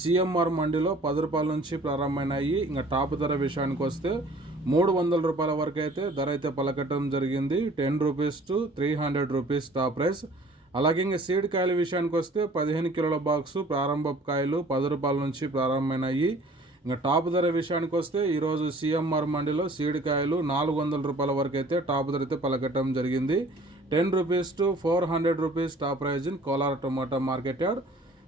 CMR మండీలో పది రూపాయల నుంచి ప్రారంభమైనాయి. ఇంకా టాప్ ధర విషయానికి వస్తే మూడు వందల రూపాయల వరకు అయితే ధర అయితే పలకటం జరిగింది. Ten rupees to three hundred rupees top price అలాగే ఇంకా సీడ్ కాయల విషయానికి వస్తే పదిహేను కిలోల బాక్సు ప్రారంభ కాయలు పది రూపాయల నుంచి ప్రారంభమైనాయి. ఇంకా టాప్ ధర విషయానికి వస్తే ఈరోజు సిఎంఆర్ మండీలో సీడ్ కాయలు నాలుగు వందల రూపాయల వరకు అయితే టాప్ ధర అయితే పలకటం జరిగింది. Ten rupees to four hundred rupees top price in Kolar tomato market yard.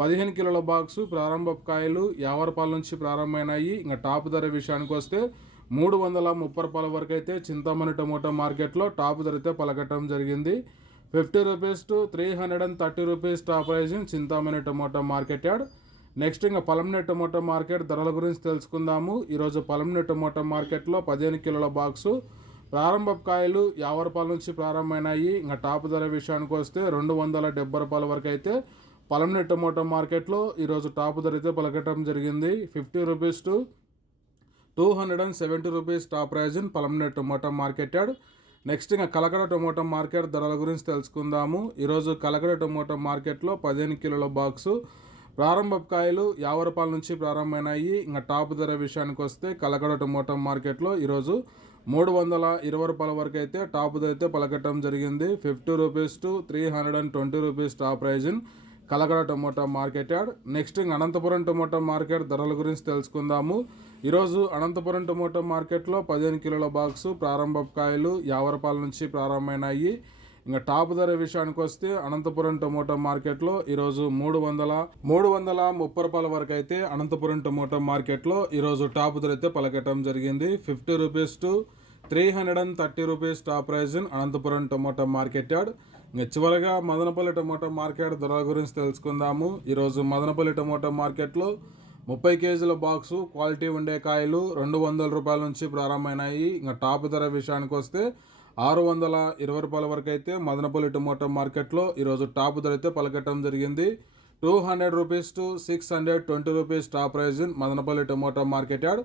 పదిహేను కిలోల బాక్సు ప్రారంభ కాయలు యాభై రూపాయల నుంచి ప్రారంభమైనాయి. ఇంకా టాప్ ధర విషయానికి వస్తే మూడు వందల ముప్పై రూపాయల వరకు అయితే చింతామణి టమోటా మార్కెట్లో టాప్ ధర అయితే పలకటం జరిగింది. Fifty rupees to three hundred and thirty rupees top pricing Chintamani tomato market yard next ఇంకా పలంనే టమోటా మార్కెట్ ధరల గురించి తెలుసుకుందాము. ఈరోజు పలంనే టమోటా మార్కెట్లో పదిహేను కిలోల బాక్సు ప్రారంభ కాయలు యాభై రూపాయల నుంచి ప్రారంభమైనాయి. ఇంకా టాప్ ధర విషయానికి వస్తే రెండు వందల డెబ్బై రూపాయల వరకు అయితే పలమని టమోటా మార్కెట్లో ఈరోజు టాప్ ధర అయితే పలకటం జరిగింది. Fifty rupees to two hundred and seventy rupees top price in Palamaner tomato market yard next ఇంకా కలకడ టొమాటో మార్కెట్ ధరల గురించి తెలుసుకుందాము. ఈరోజు కలకడ టొమాటో మార్కెట్లో పదిహేను కిలోల బాక్సు ప్రారంభ కాయలు యాభై రూపాయల నుంచి ప్రారంభమైనాయి. ఇంకా టాప్ ధర విషయానికి వస్తే కలకడ టొమాటో మార్కెట్లో ఈరోజు మూడు వందల ఇరవై రూపాయల వరకు అయితే టాప్ ధర అయితే పలకటం జరిగింది. Fifty rupees to three hundred and twenty rupees top price in Kalakada tomato market yard next Anantapuram tomato market ధరల గురించి తెలుసుకుందాము. ఈరోజు అనంతపురం టమోటా మార్కెట్లో పదిహేను కిలోల బాక్సు ప్రారంభ కాయలు యాభై రూపాయల నుంచి ప్రారంభమైనాయి. ఇంకా టాప్ ధర విషయానికి వస్తే అనంతపురం టమోటా మార్కెట్లో ఈరోజు మూడు వందల మూడు వందల ముప్పై రూపాయల వరకు అయితే అనంతపురం టమోటా మార్కెట్లో ఈరోజు టాప్ ధర అయితే పలకటం జరిగింది. Fifty rupees to three hundred and thirty rupees top price in Anantapuram tomato market yard ఇంకా చివరిగా మదనపల్లి టమోటా మార్కెట్ ధర గురించి తెలుసుకుందాము. ఈరోజు మదనపల్లి టమోటా మార్కెట్లో ముప్పై కేజీల బాక్సు క్వాలిటీ ఉండే కాయలు రెండు వందల రూపాయల నుంచి ప్రారంభమైనాయి. ఇంకా టాప్ ధర విషయానికి వస్తే ఆరు వందల ఇరవై రూపాయల వరకు అయితే మదనపల్లి టమోటా మార్కెట్లో ఈరోజు టాప్ ధర అయితే పలకటం జరిగింది. Two hundred rupees to six hundred twenty rupees top price in Madanapalle tomato market yard.